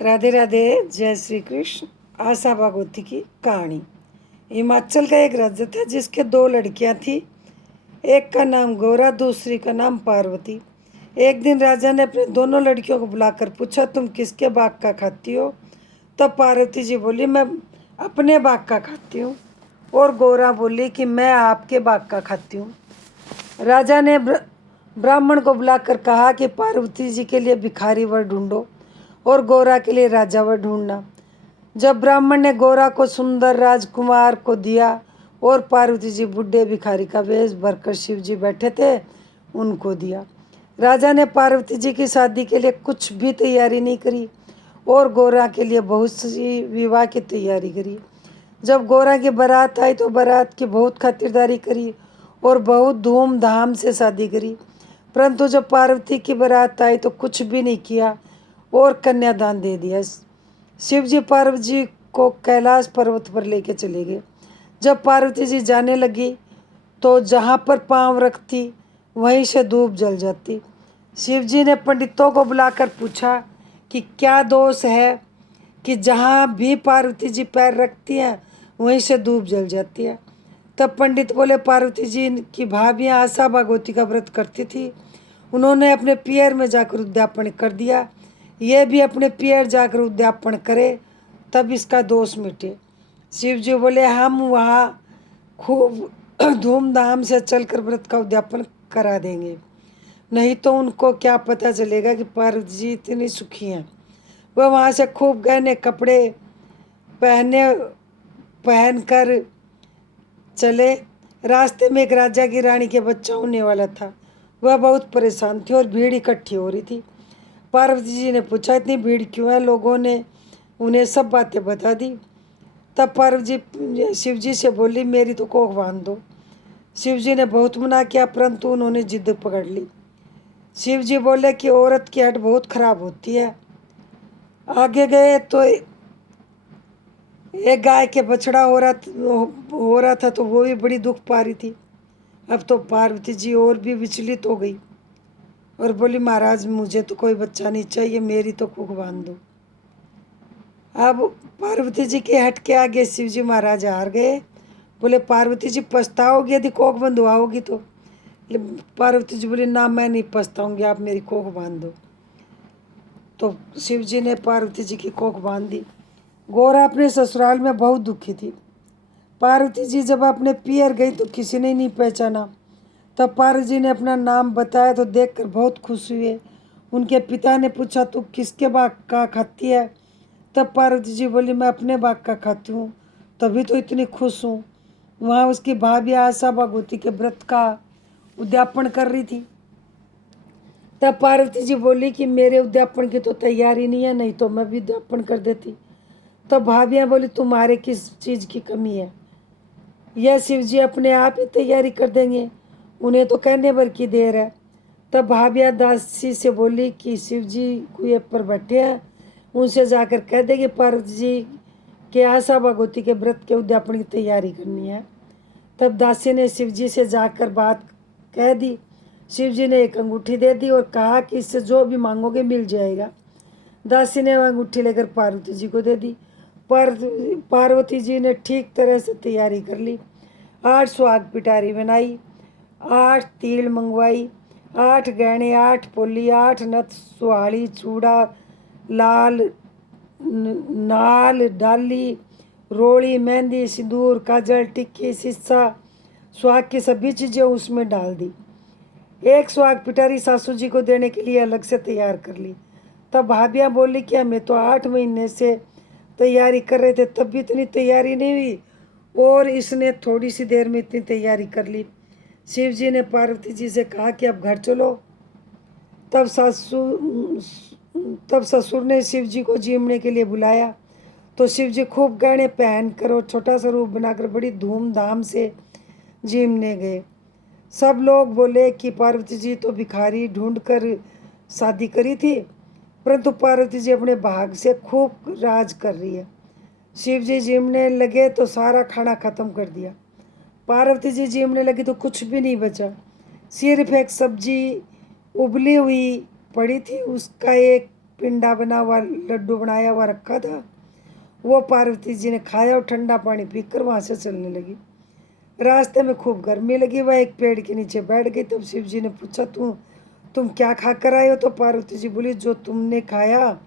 राधे राधे। जय श्री कृष्ण। आशा भागवती की कहानी। हिमाचल का एक राज्य था जिसके दो लड़कियां थी। एक का नाम गौरा, दूसरी का नाम पार्वती। एक दिन राजा ने अपने दोनों लड़कियों को बुलाकर पूछा, तुम किसके बाग का खाती हो? तब पार्वती जी बोली, मैं अपने बाग का खाती हूँ। और गौरा बोली कि मैं आपके बाग का खाती हूँ। राजा ने ब्राह्मण को बुलाकर कहा कि पार्वती जी के लिए भिखारी वर ढूंढो और गौरा के लिए राजा वर ढूंढना। जब ब्राह्मण ने गौरा को सुंदर राजकुमार को दिया और पार्वती जी बूढ़े भिखारी का वेश भरकर शिव जी बैठे थे उनको दिया। राजा ने पार्वती जी की शादी के लिए कुछ भी तैयारी नहीं करी और गौरा के लिए बहुत सी विवाह की तैयारी करी। जब गौरा की बारात आई तो बारात की बहुत खातिरदारी करी और बहुत धूमधाम से शादी करी। परंतु जब पार्वती की बारात आई तो कुछ भी नहीं किया और कन्यादान दे दिया। शिव जी पार्वती जी को कैलाश पर्वत पर लेके चले गए। जब पार्वती जी जाने लगी तो जहाँ पर पांव रखती वहीं से धूप जल जाती। शिव जी ने पंडितों को बुलाकर पूछा कि क्या दोष है कि जहाँ भी पार्वती जी पैर रखती हैं वहीं से धूप जल जाती है। तब पंडित बोले, पार्वती जी की भाभियाँ आशा भागवती का व्रत करती थी, उन्होंने अपने पियर में जाकर उद्यापन कर दिया, ये भी अपने पियर जाकर उद्यापन करे तब इसका दोष मिटे। शिव जी बोले, हम वहाँ खूब धूमधाम से चलकर व्रत का उद्यापन करा देंगे, नहीं तो उनको क्या पता चलेगा कि पार्वती जी इतनी सुखी हैं। वह वहाँ से खूब गहने कपड़े पहनकर चले। रास्ते में एक राजा की रानी के बच्चा होने वाला था। वह बहुत परेशान थी और भीड़ इकट्ठी हो रही थी। पार्वती जी ने पूछा, इतनी भीड़ क्यों है? लोगों ने उन्हें सब बातें बता दी। तब पार्वती जी शिव जी से बोली, मेरी तो कोख बांध दो। शिव जी ने बहुत मना किया परंतु उन्होंने जिद पकड़ ली। शिव जी बोले कि औरत की हट बहुत खराब होती है। आगे गए तो एक गाय के बछड़ा हो रहा था तो वो भी बड़ी दुख पा रही थी। अब तो पार्वती जी और भी विचलित हो गई और बोली, महाराज मुझे तो कोई बच्चा नहीं चाहिए, मेरी तो कुख बांध दो। अब पार्वती जी के हट के आगे शिव जी महाराज हार गए। बोले, पार्वती जी पछताओगी यदि कोख बंधवाओगी तो? पार्वती जी बोली, ना मैं नहीं पछताऊंगी, आप मेरी कोख बांध दो। तो शिव जी ने पार्वती जी की कोख बांध दी। गौरा अपने ससुराल में बहुत दुखी थी। पार्वती जी जब अपने पियर गई तो किसी ने नहीं पहचाना। तब पार्वती जी ने अपना नाम बताया तो देखकर बहुत खुश हुए। उनके पिता ने पूछा, तू किसके बाग का खाती है? तब पार्वती जी बोली, मैं अपने बाग का खाती हूँ, तभी तो इतनी खुश हूँ। वहाँ उसकी भाभी आशा भागवती के व्रत का उद्यापन कर रही थी। तब पार्वती जी बोली कि मेरे उद्यापन की तो तैयारी नहीं है, नहीं तो मैं भी उद्यापन कर देती। तब भाभियाँ बोली, तुम्हारे किस चीज़ की कमी है? यह शिव जी अपने आप ही तैयारी कर देंगे, उन्हें तो कहने भर की देर है। तब भाभिया दासी से बोली कि शिव जी कुएं पर बैठे हैं, उनसे जाकर कह दे कि पार्वती जी के आशा भगवती के व्रत के उद्यापन की तैयारी करनी है। तब दासी ने शिव जी से जाकर बात कह दी। शिव जी ने एक अंगूठी दे दी और कहा कि इससे जो भी मांगोगे मिल जाएगा। दासी ने वह अंगूठी लेकर पार्वती जी को दे दी। पार्वती जी ने ठीक तरह से तैयारी कर ली। 8 सुहाग पिटारी बनाई, 8 तिल मंगवाई, 8 गहने, 8 पोली, 8 नथ, सुहाड़ी, चूड़ा, लाल नाल, डाली, रोड़ी, मेहंदी, सिंदूर, काजल, टिक्की, सिस्सा, सुहाग की सभी चीज़ें उसमें डाल दी। एक सुहाग पिटारी सासू जी को देने के लिए अलग से तैयार कर ली। तब भाभियाँ बोली कि हमें तो 8 महीने से तैयारी कर रहे थे तब भी इतनी तैयारी नहीं हुई और इसने थोड़ी सी देर में इतनी तैयारी कर ली। शिव जी ने पार्वती जी से कहा कि अब घर चलो। तब ससुर ने शिव जी को जीमने के लिए बुलाया तो शिव जी खूब गहने पहनकर और छोटा सा रूप बनाकर बड़ी धूमधाम से जीमने गए। सब लोग बोले कि पार्वती जी तो भिखारी ढूंढकर शादी करी थी, परंतु पार्वती जी अपने भाग से खूब राज कर रही है। शिव जी जीमने लगे तो सारा खाना खत्म कर दिया। पार्वती जी जीमने लगी तो कुछ भी नहीं बचा, सिर्फ एक सब्जी उबली हुई पड़ी थी, उसका एक पिंडा बना हुआ लड्डू बनाया हुआ रखा था, वो पार्वती जी ने खाया और ठंडा पानी पीकर वहाँ से चलने लगी। रास्ते में खूब गर्मी लगी, वह एक पेड़ के नीचे बैठ गई। तब शिव जी ने पूछा, तुम क्या खा कर आए हो? तो पार्वती जी बोली, जो तुमने खाया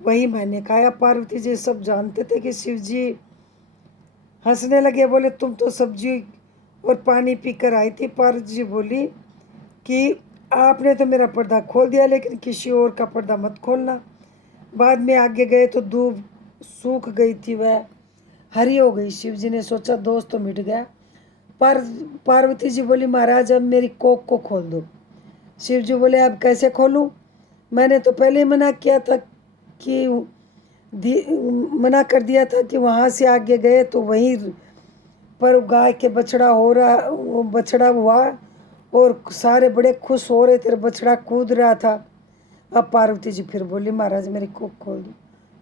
वही मैंने खाया। पार्वती जी सब जानते थे कि शिव जी हंसने लगे, बोले, तुम तो सब्जी और पानी पीकर आई थी। पार्वती जी बोली कि आपने तो मेरा पर्दा खोल दिया, लेकिन किसी और का पर्दा मत खोलना। बाद में आगे गए तो दूब सूख गई थी, वह हरी हो गई। शिव जी ने सोचा दोस्त तो मिट गया। पर पार्वती जी बोली, महाराज अब मेरी कोख को खोल दो। शिव जी बोले, अब कैसे खोलूं? मैंने तो पहले ही मना किया था कि मना कर दिया था कि वहाँ से आगे गए तो वहीं पर गाय के बछड़ा हो रहा, वो बछड़ा हुआ और सारे बड़े खुश हो रहे थे, बछड़ा कूद रहा था। अब पार्वती जी फिर बोली, महाराज मेरी कोख खोल दो।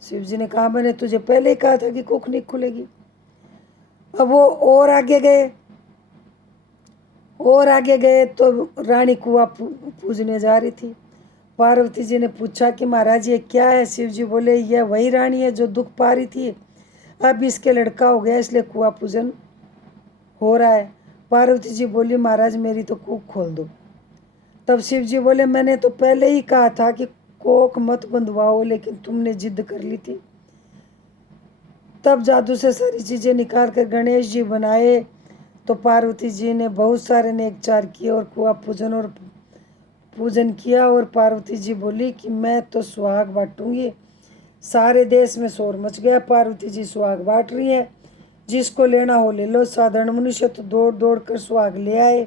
शिव जी ने कहा, मैंने तुझे पहले ही कहा था कि कोख नहीं खुलेगी। अब वो और आगे गए, और आगे गए तो रानी कुआं पूजने जा रही थी। पार्वती जी ने पूछा कि महाराज ये क्या है? शिव जी बोले, यह वही रानी है जो दुख पा रही थी, अब इसके लड़का हो गया इसलिए कुआं पूजन हो रहा है। पार्वती जी बोली, महाराज मेरी तो कोख खोल दो। तब शिव जी बोले, मैंने तो पहले ही कहा था कि कोख मत बंधवाओ, लेकिन तुमने जिद कर ली थी। तब जादू से सारी चीज़ें निकाल कर गणेश जी बनाए। तो पार्वती जी ने बहुत सारे नेकचार किए और कुआं पूजन किया। और पार्वती जी बोली कि मैं तो सुहाग बांटूंगी। सारे देश में शोर मच गया, पार्वती जी सुहाग बांट रही हैं, जिसको लेना हो ले लो। साधारण मनुष्य तो दौड़ दौड़ कर सुहाग ले आए,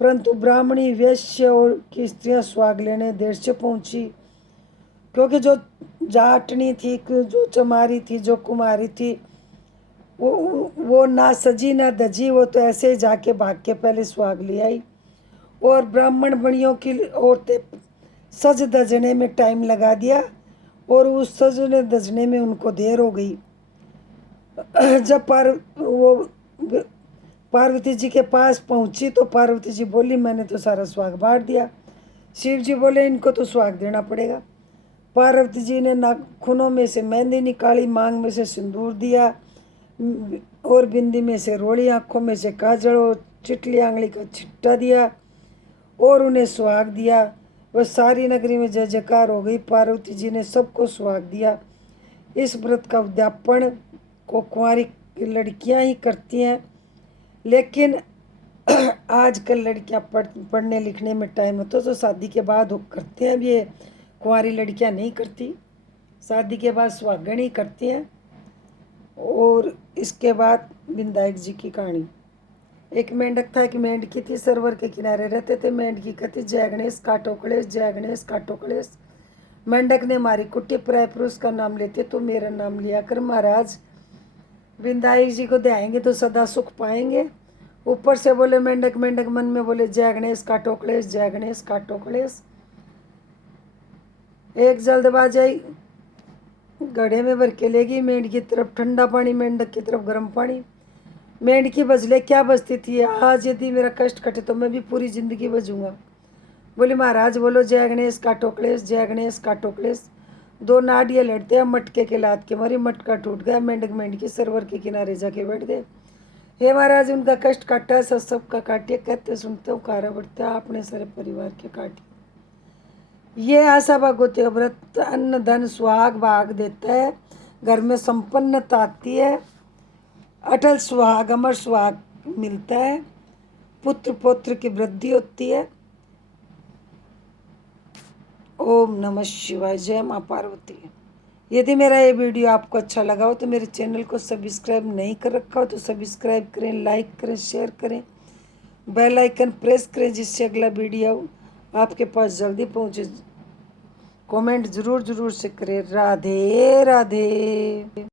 परंतु ब्राह्मणी, वैश्य और की स्त्रियां सुहाग लेने देर से पहुंची, क्योंकि जो जाटनी थी, जो चमारी थी, जो कुमारी थी, वो ना सजी ना दजी, वो तो ऐसे ही जाके भाग के पहले सुहाग ले आई। और ब्राह्मण बड़ियों की औरतें सज दजने में टाइम लगा दिया, और उस सजने दजने में उनको देर हो गई। जब वो पार्वती जी के पास पहुंची तो पार्वती जी बोली, मैंने तो सारा सुहाग बांट दिया। शिव जी बोले, इनको तो सुहाग देना पड़ेगा। पार्वती जी ने नाखूनों में से मेहंदी निकाली, मांग में से सिंदूर दिया, और बिंदी में से रोड़ी, आंखों में से काजल और चिटली आंगली का छिट्टा दिया और उन्हें सुहाग दिया। वह सारी नगरी में जय जयकार हो गई। पार्वती जी ने सबको सुहाग दिया। इस व्रत का उद्यापन को कुंवारी लड़कियां ही करती हैं, लेकिन आजकल लड़कियां पढ़ने लिखने में टाइम होता है तो शादी के बाद करते हैं। अब ये कुंवारी लड़कियां नहीं करती, शादी के बाद सुहागन ही करती हैं। और इसके बाद विनायक जी की कहानी। एक मेंढक था, एक मेंढकी थी, सरोवर के किनारे रहते थे। मेंढकी कहती, जय गणेश काटो कलेश, जय गणेश काटो कलेश। मेंढक ने मारी कुट्टी, पराय पुरुष का नाम लेते तो मेरा नाम लिया कर। महाराज विनायक जी को दयाएंगे तो सदा सुख पाएंगे। ऊपर से बोले मेंढक, मेंढक मन में बोले, जय गणेश काटो कलेश, जय गणेश काटो कलेश। एक जल्दबाज आई, घड़े में भर के लेगी, मेंढक की तरफ ठंडा पानी, मेंढक की तरफ गर्म पानी। मेंढकी बजले, क्या बजती थी, आज यदि मेरा कष्ट कटे तो मैं भी पूरी जिंदगी बजूंगा। बोली, महाराज बोलो, जय गणेश काटो कलेश, जय गणेश काटो कलेश। दो नाडियाँ लड़ते हैं, मटके के लात के मारी मटका टूट गया। मेंढक मेंढकी सरोवर के किनारे जाके बैठ गए। हे महाराज, उनका कष्ट काटा, सबका काटिए, कहते सुनते हो कारा बढ़ते, आपने सारे परिवार के काटिए। ये आशा भगवती व्रत अन्न धन सुहाग भाग देता है, घर में संपन्नता आती है, अटल सुहाग अमर सुहाग मिलता है, पुत्र पौत्र की वृद्धि होती है। ओम नमः शिवाय। जय माँ पार्वती। यदि मेरा ये वीडियो आपको अच्छा लगा हो तो मेरे चैनल को सब्सक्राइब नहीं कर रखा हो तो सब्सक्राइब करें, लाइक करें, शेयर करें, बेल आइकन प्रेस करें, जिससे अगला वीडियो आपके पास जल्दी पहुँचे। कमेंट ज़रूर से करें। राधे राधे।